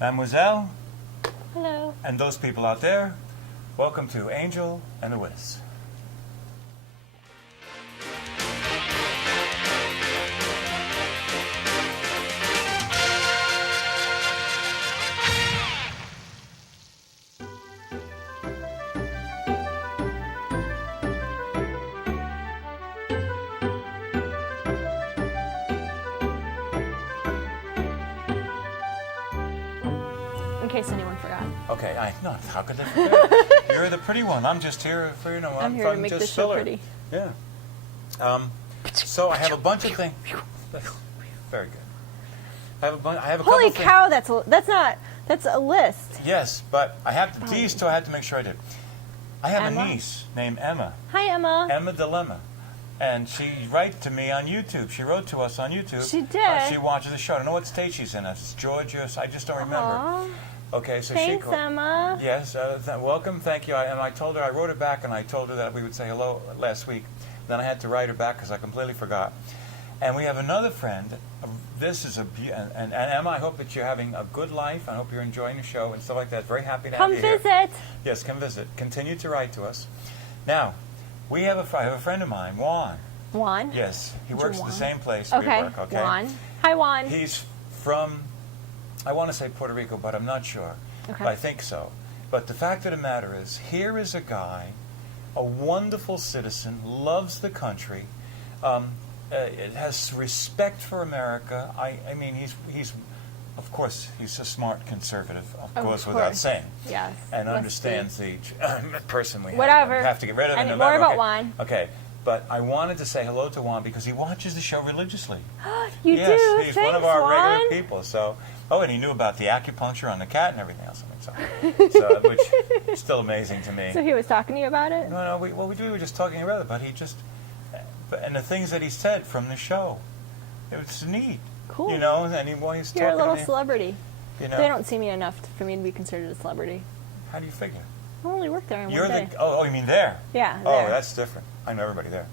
Mademoiselle, Hello. and those people out there, welcome to Angel and the Wiz. In case anyone forgot. Okay, how could they forget? You're the pretty one. I'm just here for, I'm here to make just this show filler. pretty. Yeah. So I have a bunch of things. Very good. I have a couple Holy things. cow! That's a list. Yes, but I have these two. I had to make sure I did. I have Emma? a niece named Emma. Hi, Emma. Emma Dilemma. And she writes to me on YouTube. She wrote to us on YouTube. She did? She watches the show. I don't know what state she's in. It's Georgia. I just don't remember. Aw. Okay, so Thanks, she called. Emma. Yes, welcome, thank you. And I told her, I wrote her back, and I told her that we would say hello last week. Then I had to write her back because I completely forgot. And we have another friend. This is and Emma, I hope that you're having a good life. I hope you're enjoying the show and stuff like that. Very happy to Come have you visit. here. Yes, come visit. Continue to write to us. Now, I have a friend of mine, Juan. Juan. Yes, he works at the Juan. same place Okay. we work. Okay. Juan. Hi, Juan. He's from, I want to say Puerto Rico, but I'm not sure. Okay. But I think so. But the fact of the matter is, here is a guy, a wonderful citizen, loves the country, has respect for America. I mean, he's, of course, he's a smart conservative, of course, without saying. Yes. And Let's understands the person we Whatever. have to get rid of. I him need no more matter- about okay. Juan. Okay. But I wanted to say hello to Juan because he watches the show religiously. You Yes, do? he's Thanks, one of our Juan. regular people. So, and he knew about the acupuncture on the cat and everything else. Which is still amazing to me. So he was talking to you about it? No, we were just talking about it, but and the things that he said from the show, it was neat. Cool. And he's You're a talking little to me, celebrity. you know. They don't see me enough for me to be considered a celebrity. How do you figure? I only work there on You're one day. you mean there? Yeah, Oh, there. that's different. I know everybody there.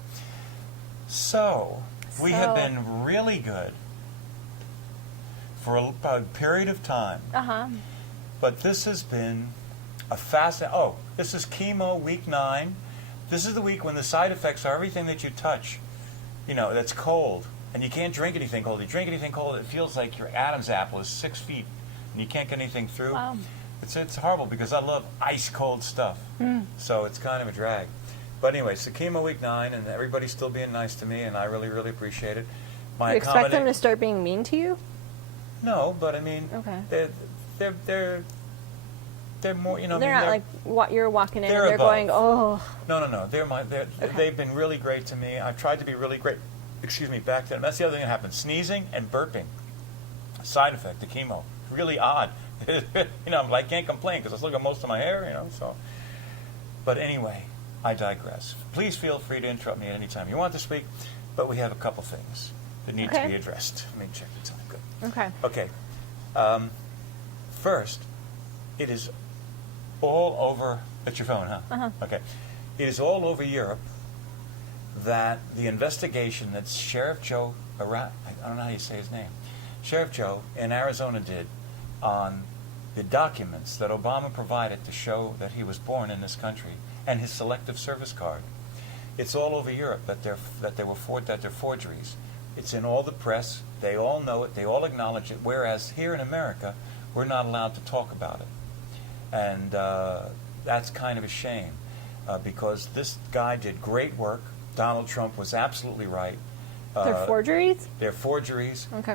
So, we have been really good for a period of time. Uh-huh. But this has been this is chemo week 9. This is the week when the side effects are everything that you touch, that's cold. And you can't drink anything cold. You drink anything cold, it feels like your Adam's apple is 6 feet and you can't get anything through. Wow. It's horrible because I love ice cold stuff. So it's kind of a drag. But anyway, so chemo week 9 and everybody's still being nice to me and I really, really appreciate it. You expect them to start being mean to you? No, but I mean, Okay. they're more, They're not like what you're walking in and they're they're going, above. oh. No. They've been really great to me. I've tried to be really great. Back to them. That's the other thing that happens: sneezing and burping. Side effect of chemo. Really odd. I can't complain because I still got most of my hair. So. But anyway, I digress. Please feel free to interrupt me at any time you want to speak. But we have a couple things that need to be addressed. Let me check the time. Good. Okay. Okay. First, it is all over. That's your phone, huh? Uh-huh. Okay. It is all over Europe that the investigation that Sheriff Joe, I don't know how you say his name, Sheriff Joe in Arizona did on the documents that Obama provided to show that he was born in this country and his selective service card. It's all over Europe that they're forgeries. It's in all the press. They all know it. They all acknowledge it. Whereas here in America, we're not allowed to talk about it. And that's kind of a shame because this guy did great work. Donald Trump was absolutely right. They're forgeries? They're forgeries. Okay.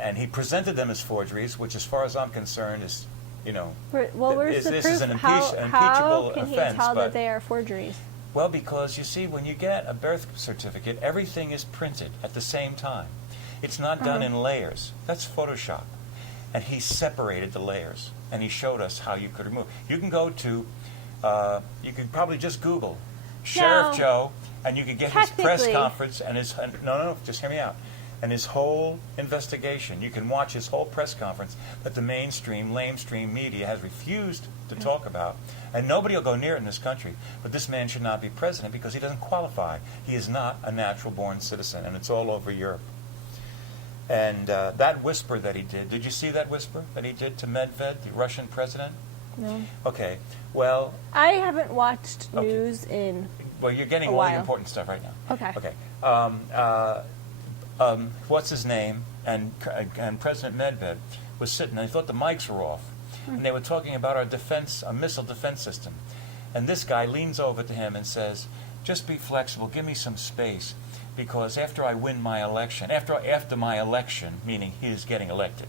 And he presented them as forgeries, which as far as I'm concerned is, where's the this proof? is an How impeachable can he offense. tell but that they are forgeries? Well, because you see, when you get a birth certificate, everything is printed at the same time. It's not done in layers. That's Photoshop. And he separated the layers, and he showed us how you could remove. You can go to, you could probably just Google Sheriff Joe, and you could get his press conference and his, no, just hear me out, and his whole investigation. You can watch his whole press conference that the mainstream, lamestream media has refused to talk about. And nobody will go near it in this country. But this man should not be president because he doesn't qualify. He is not a natural-born citizen, and it's all over Europe. And that whisper that he did you see that whisper that he did to Medved, the Russian president? No. Okay, well, I haven't watched Okay. news in. well, you're getting A all the while. important stuff right now. Okay. Okay. What's his name? And President Medved was sitting, and they thought the mics were off. And they were talking about our missile defense system. And this guy leans over to him and says, just be flexible, give me some space, because after I win my election, after my election, meaning he is getting elected,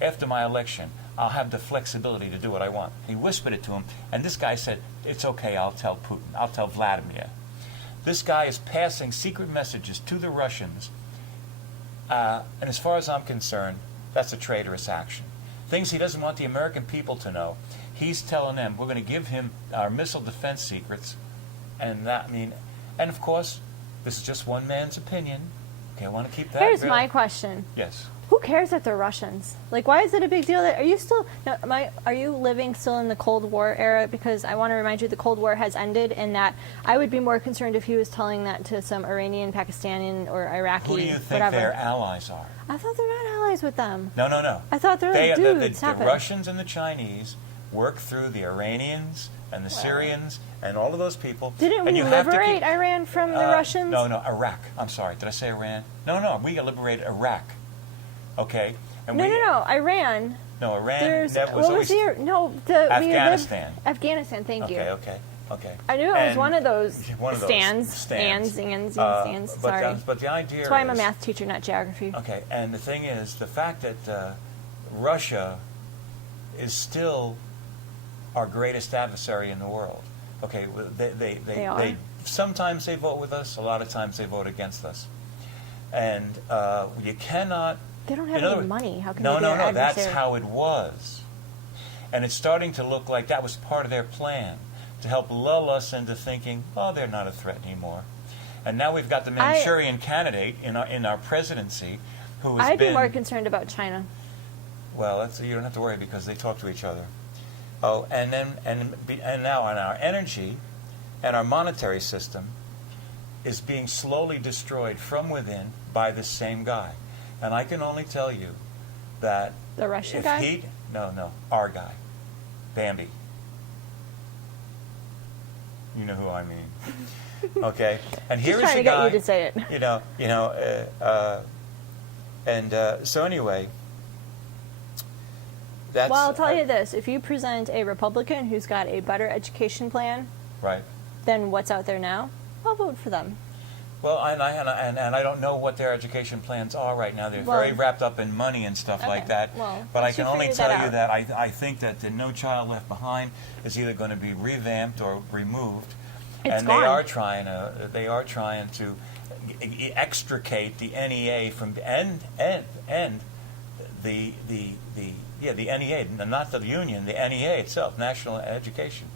after my election, I'll have the flexibility to do what I want. He whispered it to him, and this guy said, it's okay, I'll tell Putin, I'll tell Vladimir. This guy is passing secret messages to the Russians, and as far as I'm concerned, that's a traitorous action. Things he doesn't want the American people to know. He's telling them, we're going to give him our missile defense secrets, and of course, this is just one man's opinion. Okay, I want to keep that. Here's my question. Yes. Who cares that they're Russians? Like, why is it a big deal? Are you still? No, are you living still in the Cold War era? Because I want to remind you, the Cold War has ended, and that I would be more concerned if he was telling that to some Iranian, Pakistani, or Iraqi. Who do you think whatever. their allies are? I thought they're not allies with them. No, no, no. I thought they're like dudes. The Russians and the Chinese work through the Iranians and the Syrians and all of those people. Didn't and we you have to liberate keep, Iran from the Russians? No, Iraq. I'm sorry. Did I say Iran? No. We liberated Iraq. Okay. And No, Iran. No, Iran. There's Never was what always was your no? The Afghanistan. Afghanistan. Thank you. Okay. I knew it was And one of those stands. stands. But Sorry. But the idea That's why I'm a is- math teacher, not geography. Okay, and the thing is, the fact that Russia is still our greatest adversary in the world. Okay, They are. sometimes they vote with us, a lot of times they vote against us, and you cannot. They don't have in other any words- money. How can no, they be no, our no. That's adversary? how it was, and it's starting to look like that was part of their plan to help lull us into thinking, oh, they're not a threat anymore. And now we've got the Manchurian candidate in our presidency, who has I'd been. be more concerned about China. Well, you don't have to worry because they talk to each other. Oh, and now on our energy and our monetary system is being slowly destroyed from within by this same guy. And I can only tell you that The Russian if guy? No, our guy, Bambi. You know who I mean. Okay, and here is Just trying a to get guy. you to say it. So anyway, that's. Well, I'll tell you this. If you present a Republican who's got a better education plan Right. than what's out there now, I'll vote for them. Well, and I don't know what their education plans are right now. They're Well, very wrapped up in money and stuff like okay, that. well, But I once can you only figure tell that you out. that I think that the No Child Left Behind is either going to be revamped or removed. It's and gone. they are trying to extricate the NEA from and the NEA, not the union, the NEA itself, National Education.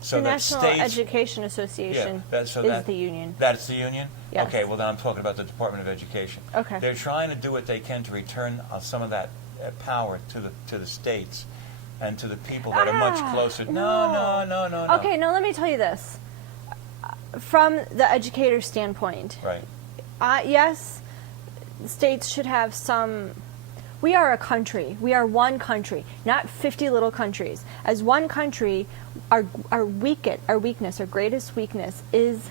So the that National states, Education Association is the union. That's the union? Yes. Okay, well then I'm talking about the Department of Education. Okay. They're trying to do what they can to return some of that power to the states and to the people that are much closer. No. Okay, now let me tell you this. From the educator's standpoint, Right. yes, states should have some. We are a country. We are one country, not 50 little countries. As one country, our weakness, our greatest weakness is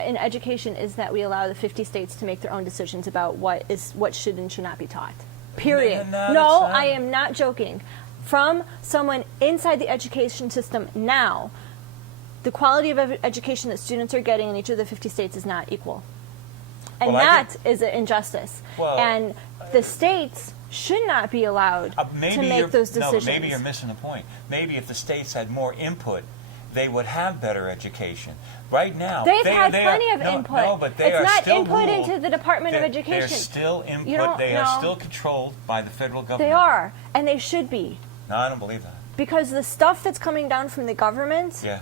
in education is that we allow the 50 states to make their own decisions about what should and should not be taught. Period. No, I am not joking. From someone inside the education system now, the quality of education that students are getting in each of the 50 states is not equal. And Well, that is an injustice. Well, and the states should not be allowed to make those decisions. No, maybe you're missing the point. Maybe if the states had more input, they would have better education. Right now, They've they had are- plenty of no, input. No, but they it's are not still input ruled- into the Department of they're- Education. They're still input. You don't- They are no. still controlled by the federal government. They are, and they should be. No, I don't believe that. Because the stuff that's coming down from the government, Yeah.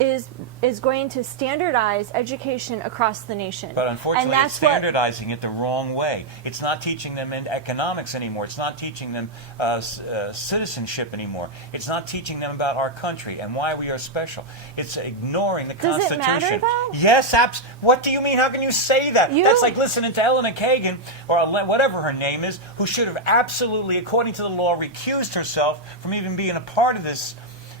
is going to standardize education across the nation. But unfortunately, and it's that's what, standardizing it the wrong way. It's not teaching them in economics anymore. It's not teaching them citizenship anymore. It's not teaching them about our country and why we are special. It's ignoring the Does it Constitution. matter, though? Yes, what do you mean? How can you say that? That's like listening to Eleanor Kagan, or whatever her name is, who should have absolutely, according to the law, recused herself from even being a part of this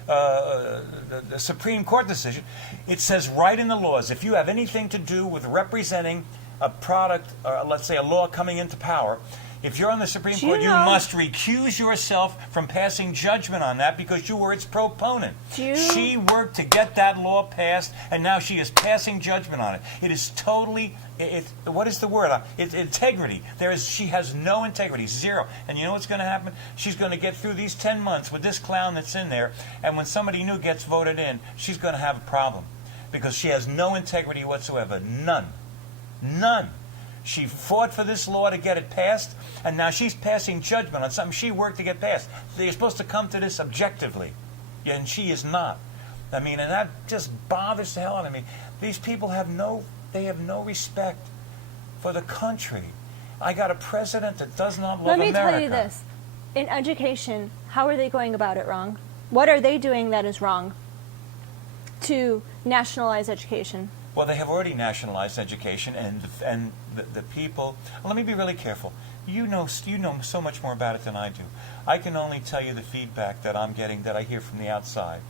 the Supreme Court decision. It says right in the laws, if you have anything to do with representing a product, let's say a law coming into power, if you're on the Supreme Court, you must recuse yourself from passing judgment on that because you were its proponent. She worked to get that law passed, and now she is passing judgment on it. It is totally, what is the word? Integrity. She has no integrity, zero. And you know what's going to happen? She's going to get through these 10 months with this clown that's in there, and when somebody new gets voted in, she's going to have a problem because she has no integrity whatsoever. None. None. She fought for this law to get it passed, and now she's passing judgment on something she worked to get passed. They're supposed to come to this objectively, and she is not. I mean, and that just bothers the hell out of me. These people have no respect for the country. I got a president that does not love America. Let me tell you this. In education, how are they going about it wrong? What are they doing that is wrong to nationalize education? Well, they have already nationalized education, and the people. Let me be really careful. You know so much more about it than I do. I can only tell you the feedback that I'm getting, that I hear from the outside,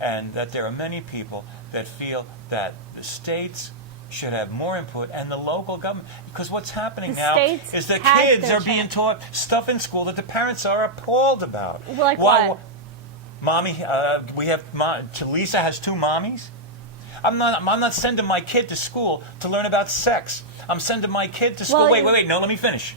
and that there are many people that feel that the states should have more input and the local government, because what's happening now is that kids are being taught stuff in school that the parents are appalled about. Like what? Mommy, Lisa has 2 mommies. I'm not sending my kid to school to learn about sex. I'm sending my kid to school. Wait, no, let me finish.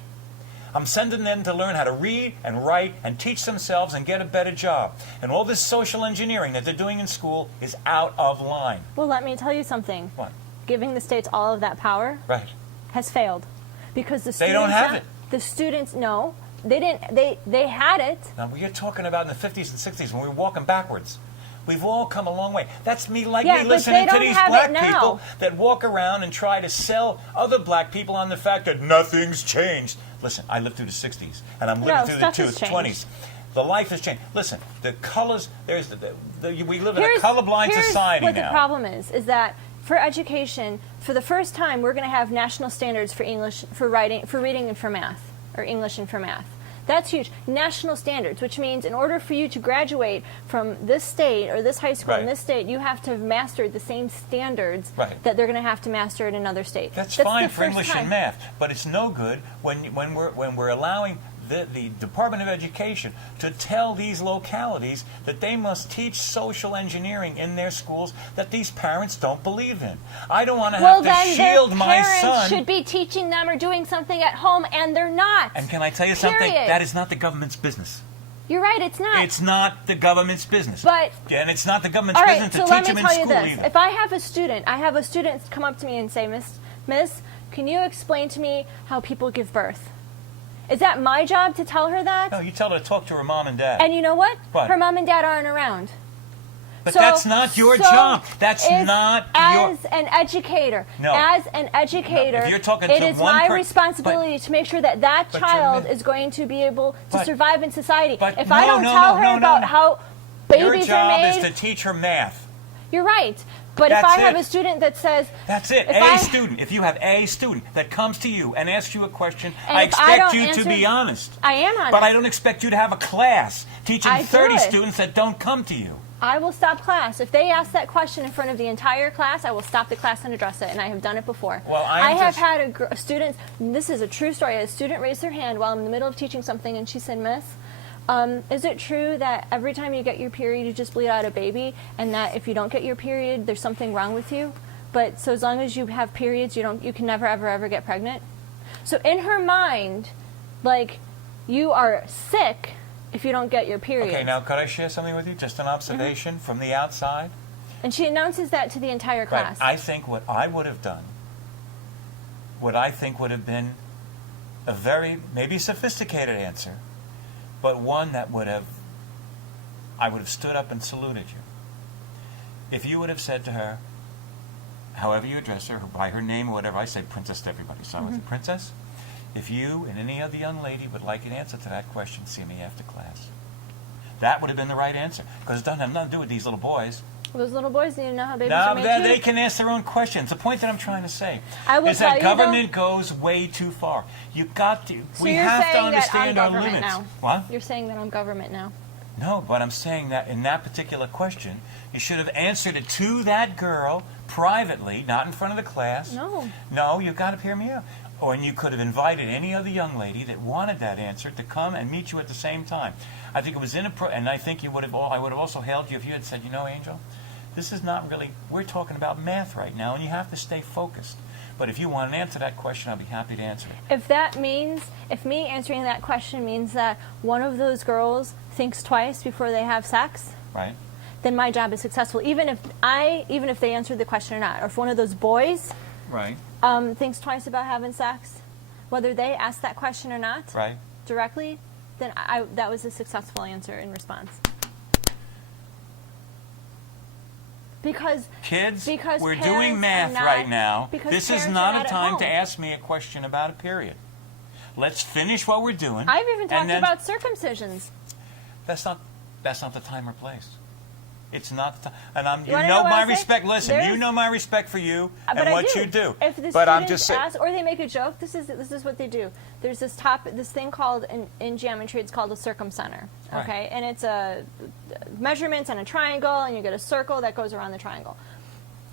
I'm sending them to learn how to read and write and teach themselves and get a better job. And all this social engineering that they're doing in school is out of line. Well, let me tell you something. What? Giving the states all of that power has failed. Because the students... They don't have it. The students, no. They didn't. They had it. Now, you're talking about in the 50s and 60s when we were walking backwards. We've all come a long way. That's me listening to these black people that walk around and try to sell other black people on the fact that nothing's changed. Listen, I lived through the 60s, and I'm living through the 20s. The life has changed. Listen, the colors, we live in a colorblind society now. Here's what the problem is that for education, for the first time, we're going to have national standards for English, for writing, for reading, and for math, or English and for math. That's huge. National standards, which means in order for you to graduate from this state or this high school in this state, you have to have mastered the same standards that they're going to have to master in another state. That's fine for English and math, but it's no good when we're allowing the Department of Education to tell these localities that they must teach social engineering in their schools that these parents don't believe in. I don't want to have to shield my son. Parents should be teaching them or doing something at home, and they're not. And can I tell you something? That is not the government's business. You're right, it's not. It's not the government's business. And it's not the government's business to teach them in school either. If I have a student, come up to me and say, Miss, can you explain to me how people give birth? Is that my job to tell her that? No, you tell her to talk to her mom and dad. And you know what? What? Her mom and dad aren't around. But that's not your job. That's not your... As an educator, if you're talking it to is my responsibility to make sure that child is going to be able to survive in society. If I don't tell her about how babies are made... Your job is to teach her math. You're right. But if I have a student that says... That's it. If you have a student that comes to you and asks you a question, I expect you to be honest. I am honest. But I don't expect you to have a class teaching 30 students that don't come to you. I will stop class. If they ask that question in front of the entire class, I will stop the class and address it, and I have done it before. Well, I have had a student, this is a true story, a student raised her hand while I'm in the middle of teaching something, and she said, Miss, is it true that every time you get your period, you just bleed out a baby, and that if you don't get your period, there's something wrong with you? But so as long as you have periods, you can never, ever, ever get pregnant? So in her mind, like, you are sick if you don't get your period. Okay, now could I share something with you? Just an observation from the outside? And she announces that to the entire class. I think what I would have done, what I think would have been a very, maybe sophisticated answer, but one that I would have stood up and saluted you, if you would have said to her, however you address her, by her name or whatever, I say princess to everybody, so I was a princess. If you and any other young lady would like an answer to that question, see me after class. That would have been the right answer, because it doesn't have nothing to do with these little boys. Those little boys need to know how babies No, are made they too. can ask their own questions. The point that I'm trying to say I will is tell that you, though- government goes way too far. You got to. So we you're have to saying that I'm understand our government limits. now. What? You're saying that I'm government now. No, but I'm saying that in that particular question, you should have answered it to that girl privately, not in front of the class. No. No, you've got to hear me out. Or and you could have invited any other young lady that wanted that answer to come and meet you at the same time. I think it was inappropriate, and I think you would have. I would have also hailed you if you had said, Angel, this is not really. We're talking about math right now, and you have to stay focused. But if you want an answer to that question, I'll be happy to answer it. If that means, if me answering that question means that one of those girls thinks twice before they have sex, Right? then my job is successful. Even if they answered the question or not, or if one of those boys Right. thinks twice about having sex, whether they ask that question or not Right. directly, then that was a successful answer in response. Because Kids, Because we're parents doing are math not- right now. because This is parents are not not a at time to home. ask me a question about a period. Let's finish what we're doing. I've even and talked then- about circumcisions. That's not the time or place. It's not the time. And you wanna know know what my I'll say? respect. Listen, you There's- know my respect for you But and I what do. you do. If the but students I'm just saying. ask, or they make a joke, this is what they do. There's this thing called in geometry. It's called a circumcenter. Okay, Right. and it's a measurements on a triangle, and you get a circle that goes around the triangle.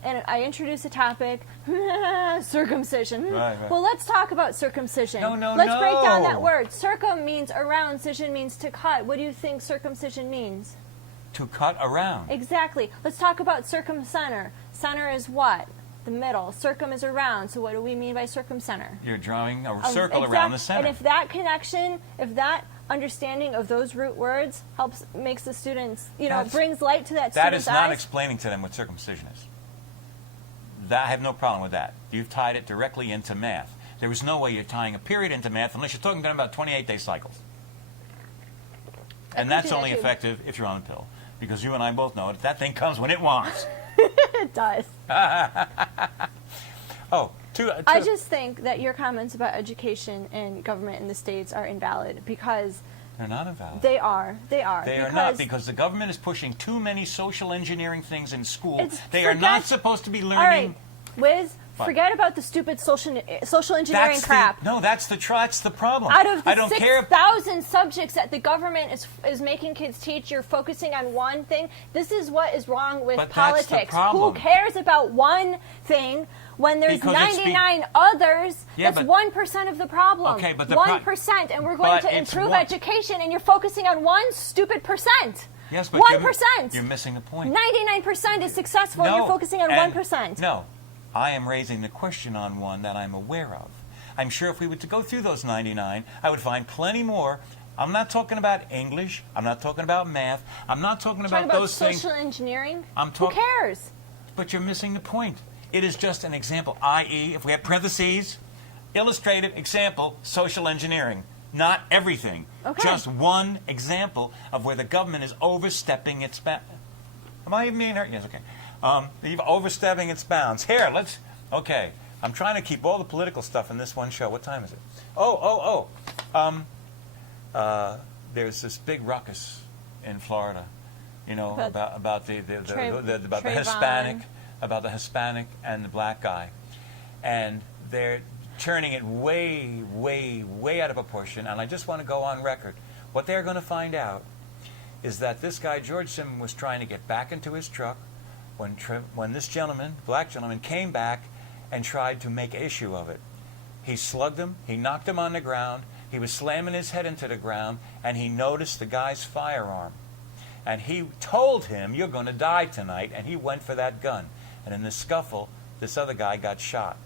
And I introduce a topic, circumcision. Right. Well, let's talk about circumcision. No, Let's break down that no. word. Circum means around, cision means to cut. What do you think circumcision means? To cut around. Exactly. Let's talk about circumcenter. Center is what? The middle. Circum is around. So what do we mean by circumcenter? You're drawing a circle around the center. And if that connection, if that understanding of those root words makes the students, brings light to that That student's is not eyes. explaining to them what circumcision is. I have no problem with that. You've tied it directly into math. There is no way you're tying a period into math unless you're talking about 28-day cycles. And could that's do that only too. effective if you're on the pill. Because you and I both know that thing comes when it wants. It does. I Two, just think that your comments about education and government in the states are invalid because they're not invalid. they are. They are. They are not, because the government is pushing too many social engineering things in school. They are not supposed to be learning. All right, Wiz, What? forget about the stupid social engineering crap. That's the problem. Out of I the don't care. 6,000 subjects that the government is making kids teach, you're focusing on one thing. This is what is wrong with But that's the politics. problem. Who cares about one thing when there's Because it's 99 others? Yeah, That's but- 1% of the problem. Okay, but the 1%, and we're going but to it's improve one- education, and you're focusing on one stupid percent. Yes, but 1%. You're missing the point. 99% is successful, and you're focusing on and 1%. No, I am raising the question on one that I'm aware of. I'm sure if we were to go through those 99, I would find plenty more. I'm not talking about English. I'm not talking about math. I'm not talking about those things. social engineering. I'm Who cares? But you're missing the point. It is just an example, i.e., if we have parentheses, illustrative example, social engineering. Not everything. Okay. Just one example of where the government is overstepping its bounds. Am I even being heard? Yes, okay. Overstepping its bounds. Here, okay. I'm trying to keep all the political stuff in this one show. What time is it? There's this big ruckus in Florida, about the Hispanic and the black guy, and they're turning it way, way, way out of proportion. And I just want to go on record. What they're going to find out is that this guy George Zimmerman was trying to get back into his truck when this black gentleman, came back and tried to make issue of it. He slugged him. He knocked him on the ground. He was slamming his head into the ground, and he noticed the guy's firearm. And he told him, "You're going to die tonight," and he went for that gun. And in the scuffle, this other guy got shot.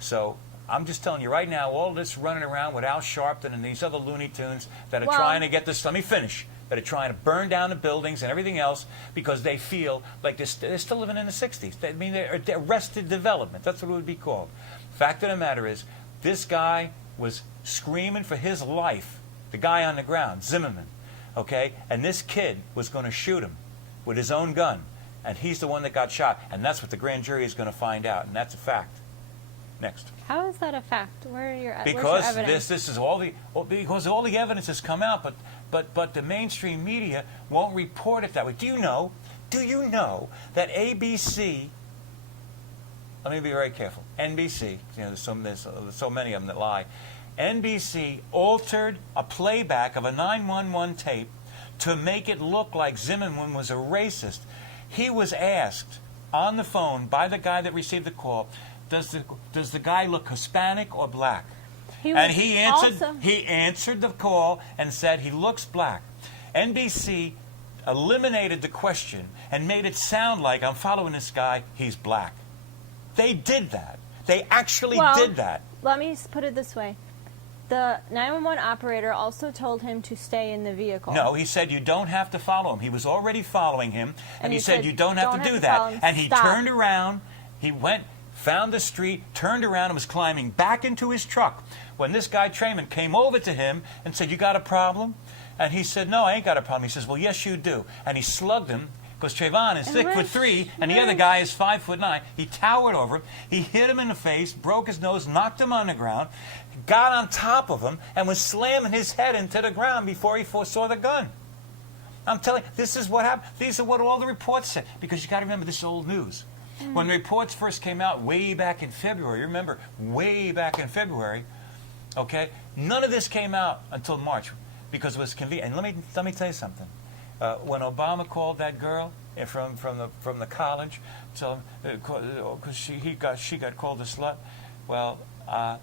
So I'm just telling you right now, all this running around with Al Sharpton and these other Looney Tunes that are trying to get this, let me finish, that are trying to burn down the buildings and everything else because they feel like they're still living in the 60s. They're arrested development. That's what it would be called. Fact of the matter is, this guy was screaming for his life, the guy on the ground, Zimmerman, okay? And this kid was going to shoot him with his own gun. and he's the one that got shot. And that's what the grand jury is going to find out, and that's a fact. Next. How is that a fact? Where's your Because evidence? this is because all the evidence has come out, but the mainstream media won't report it that way. Do you know that ABC? Let me be very careful. NBC, there's so many of them that lie. NBC altered a playback of a 911 tape to make it look like Zimmerman was a racist. He was asked on the phone by the guy that received the call, does the guy look Hispanic or black? He answered the call and said he looks black. NBC eliminated the question and made it sound like, I'm following this guy, he's black. They did that. They actually did that. Let me put it this way. The 911 operator also told him to stay in the vehicle. No, he said you don't have to follow him. He was already following him, and he said you don't have to do that. And he turned around, he went, found the street, turned around, and was climbing back into his truck. When this guy, Trayman, came over to him and said, you got a problem? And he said, no, I ain't got a problem. He says, well, yes, you do. And he slugged him, because Trayvon is 6'3", and the other guy is 5'9". He towered over him. He hit him in the face, broke his nose, knocked him on the ground, got on top of him, and was slamming his head into the ground before he saw the gun. I'm telling you, this is what happened. These are what all the reports said. Because you got to remember, this is old news. When the reports first came out way back in February, remember, way back in February, okay, none of this came out until March because it was convenient. And let me tell you something. When Obama called that girl from the college, because she got called a slut, well,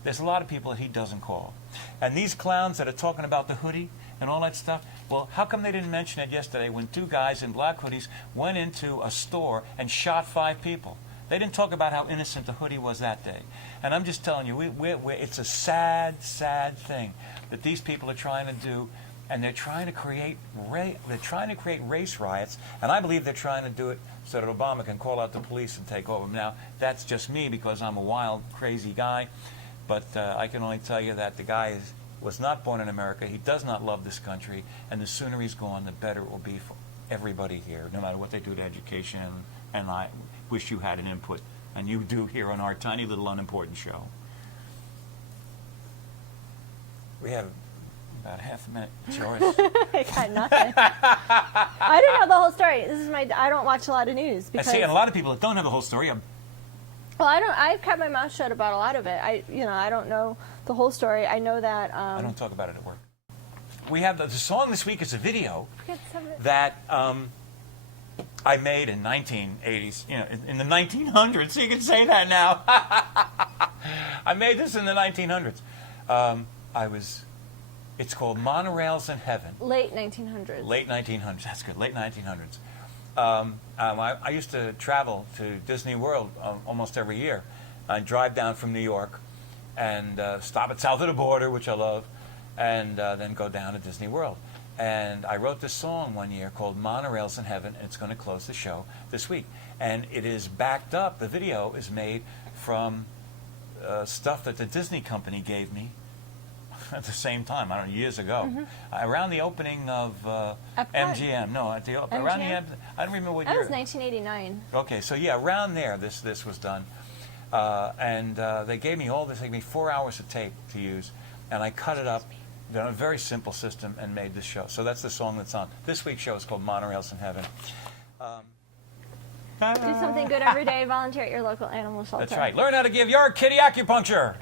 there's a lot of people that he doesn't call. And these clowns that are talking about the hoodie and all that stuff, well, how come they didn't mention it yesterday when two guys in black hoodies went into a store and shot 5 people? They didn't talk about how innocent the hoodie was that day. And I'm just telling you, it's a sad, sad thing that these people are trying to do, and they're trying to create race riots, and I believe they're trying to do it so that Obama can call out the police and take over. Now, that's just me because I'm a wild, crazy guy, but I can only tell you that the guy was not born in America. He does not love this country, and the sooner he's gone, the better it will be for everybody here, no matter what they do to education. And I wish you had an input, and you do here on our tiny little unimportant show. We have about half a minute. It's yours. I got nothing. I don't know the whole story. I don't watch a lot of news. I see, and a lot of people that don't have the whole story. Well, I've kept my mouth shut about a lot of it. I don't know the whole story. I know that. I don't talk about it at work. We have the song this week is a video Forget some of it. that I made in 1980s. In the 1900s. So you can say that now. I made this in the 1900s. It's called Monorails in Heaven. Late 1900s. Late 1900s. That's good. Late 1900s. I used to travel to Disney World almost every year. I'd drive down from New York and stop at south of the border, which I love, and then go down to Disney World. And I wrote this song one year called Monorails in Heaven, and it's going to close the show this week. And it is backed up. The video is made from stuff that the Disney company gave me at the same time, I don't know, years ago, around the opening of MGM. No, around the I don't remember what year. That was 1989. Okay, so yeah, around there, this was done, and they gave me all this. They gave me 4 hours of tape to use, and I cut it up in a very simple system and made this show. So that's the song that's on this week's show. Is called Monorails in Heaven. Do something good every day. Volunteer at your local animal shelter. That's right. Learn how to give your kitty acupuncture.